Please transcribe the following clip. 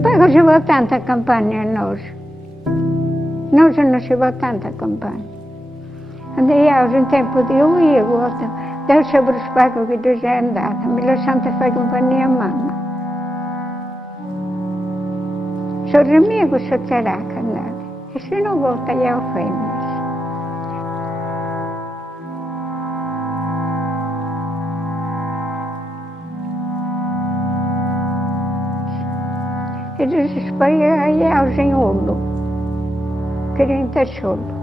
Poi facevo tanta campagna a Noce. Noce non facevo tanta campagna. Andavo in tempo di lui e volta, adesso per spacco che tu sei andata, mi lasciate fare compagnia a mamma. Sorella mia questa teracca andata, e se non volta io femmina. E disse, spariva io in urlo, che non è solo.